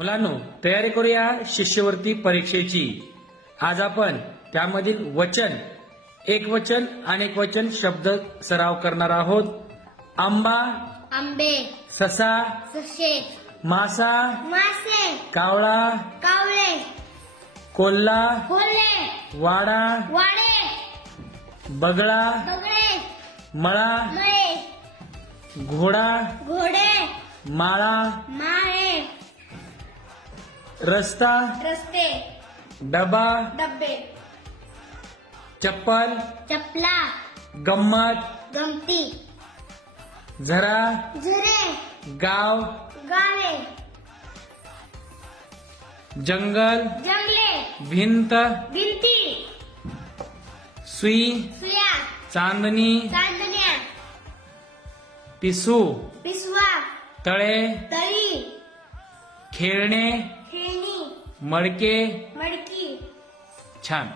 मुलांनो तयारी करूया शिष्यवृत्ती परीक्षेची. आज आपण त्यामधील वचन एक वचन अनेक वचन शब्द सराव करणार आहोत. आंबा आंबे ससा ससे मासा मासे कावळा कावळे कोल्हा कोल्हे वाडा वाडे बगळा बगळे मळा मळे घोडा घोडे माळा माळे रस्ता रस्ते डबा डब्बे चप्पल चपला गंमत गमती झरा झरे गाव गावे जंगल जंगले भिंत भिंती सुई सुया चांदणी चांदण्या पिसू पिसवा तळे तळी खेळणे खेळणी मडके मडकी. छान.